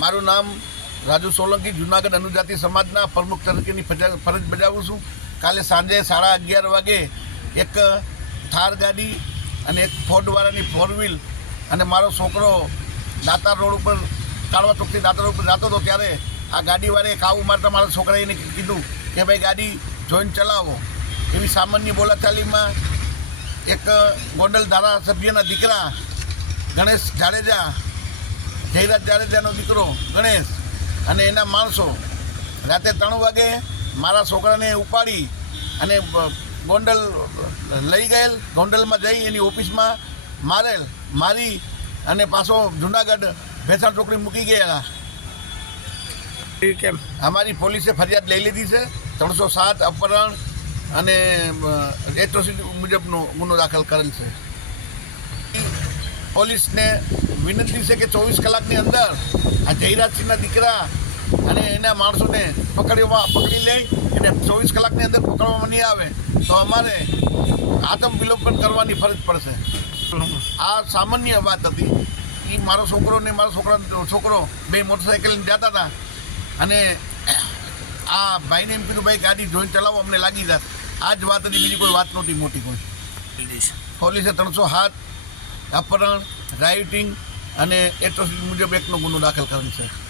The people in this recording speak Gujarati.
મારું નામ રાજુ સોલંકી, જુનાગઢ અનુજાતિ સમાજના પ્રમુખ તરીકેની ફરજ બજાવું છું. કાલે સાંજે સાડા અગિયાર વાગે એક થાર ગાડી અને એક ફોર્ડવાળાની ફોર વ્હીલ અને મારો છોકરો દાતાર રોડ ઉપર, કાળવા ચોકથી દાતાર રોડ ઉપર જતો હતો ત્યારે આ ગાડીવાળાએ કાબુ મારતા મારા છોકરાએ કીધું કે, ભાઈ, ગાડી જોઈને ચલાવો. એવી સામાન્ય બોલાચાલીમાં એક ગોંડલ ધારાસભ્યના દીકરા ગણેશ જાડેજા જયરાજ જાડેજાનો દીકરો ગણેશ અને એના માણસો. રાતે ત્રણ વાગે મારા છોકરાને ઉપાડી અને ગોંડલ લઈ ગયેલ. ગોંડલમાં જઈ એની ઓફિસમાં મારેલ. મારી અને પાછો જુનાગઢ ભેસાણ ચોકડી મૂકી ગયેલા. કેમ? અમારી પોલીસે ફરિયાદ લઈ લીધી છે. ત્રણસો સાત અપહરણ અને એટ્રોસિટી મુજબનો ગુનો દાખલ કરેલ છે. પોલીસને વિનંતી છે કે ચોવીસ કલાકની અંદર આ જયરાજસિંહના દીકરા અને એના માણસોને પકડવા પકડી લે એને ચોવીસ કલાકની અંદર પકડવામાં નહીં આવે તો અમારે આતમ વિલોપન કરવાની ફરજ પડશે. આ સામાન્ય વાત હતી. એ મારો છોકરો ને મારો છોકરા છોકરો બે મોટરસાઇકલ જતા હતા. અને આ ભાઈને એમ કીધું ભાઈ ગાડી જોઈને ચલાવો અમને લાગી જાત. આ જ વાત હતી બીજી કોઈ વાત નહોતી મોટી કોઈ. પોલીસે ત્રણસો હાથ અપહરણ રાઇટિંગ અને એટ્રોસિટી મુજબ એકનો ગુનો દાખલ કરેલ છે.